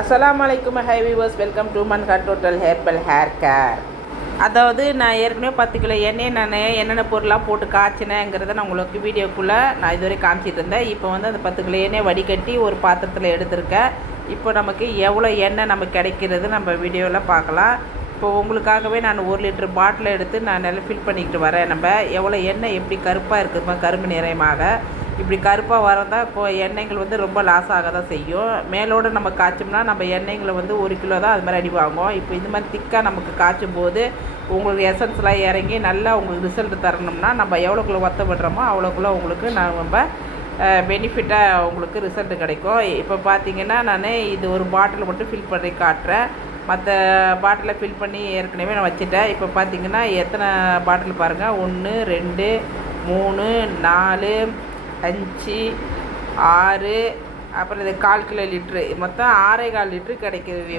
அஸ்ஸலாமு அலைக்கும் hi viewers, welcome to Manha total herbal hair care. அதாவது நான் ஏற்கனவே 10 கிலோ எண்ணெய் நான் என்னென்ன பொருளாக போட்டு காய்ச்சினேங்கிறத நான் உங்களுக்கு வீடியோக்குள்ளே நான் இதுவரை காமிச்சிட்டு இருந்தேன். இப்போ வந்து அந்த 10 கிலோ எண்ணெய் வடிகட்டி ஒரு பாத்திரத்தில் எடுத்திருக்கேன். இப்போ நமக்கு எவ்வளோ எண்ணெய் நமக்கு கிடைக்கிறது நம்ம வீடியோவில் பார்க்கலாம். இப்போ உங்களுக்காகவே நான் 1 லிட்டர் பாட்டில் எடுத்து நான் நல்லா ஃபில் பண்ணிக்கிட்டு வரேன். நம்ம எவ்வளோ எண்ணெய் எப்படி கருப்பாக இருக்குதுமா, கரும்பு நிறமாக இப்படி கருப்பாக வரதான் இப்போது எண்ணெய்கள் வந்து ரொம்ப லாஸ் ஆக தான் செய்யும். மேலோடு நம்ம காய்ச்சோம்னா நம்ம எண்ணெய்களை வந்து 1 கிலோ தான் அது மாதிரி அடி வாங்கும். இப்போ இந்த மாதிரி திக்காக நமக்கு காய்ச்சும் போது உங்களுக்கு எசன்ஸ்லாம் இறங்கி நல்லா உங்களுக்கு ரிசல்ட் தரணும்னா நம்ம எவ்வளோக்குள்ளே ஒத்த விடுறோமோ அவ்வளோக்குள்ளே உங்களுக்கு நம்ம பெனிஃபிட்டாக உங்களுக்கு ரிசல்ட் கிடைக்கும். இப்போ பார்த்தீங்கன்னா நான் இது ஒரு பாட்டில் மட்டும் ஃபில் பண்ணி காட்டுறேன். மற்ற பாட்டிலை ஃபில் பண்ணி ஏற்கனவே நான் வச்சுட்டேன். இப்போ பார்த்தீங்கன்னா எத்தனை பாட்டில் பாருங்கள், 1 2 3 4 5 6, அப்புறம் இது 1/4 கிலோ லிட்ரு, மொத்தம் 6.25 லிட்ரு கிடைக்கிது.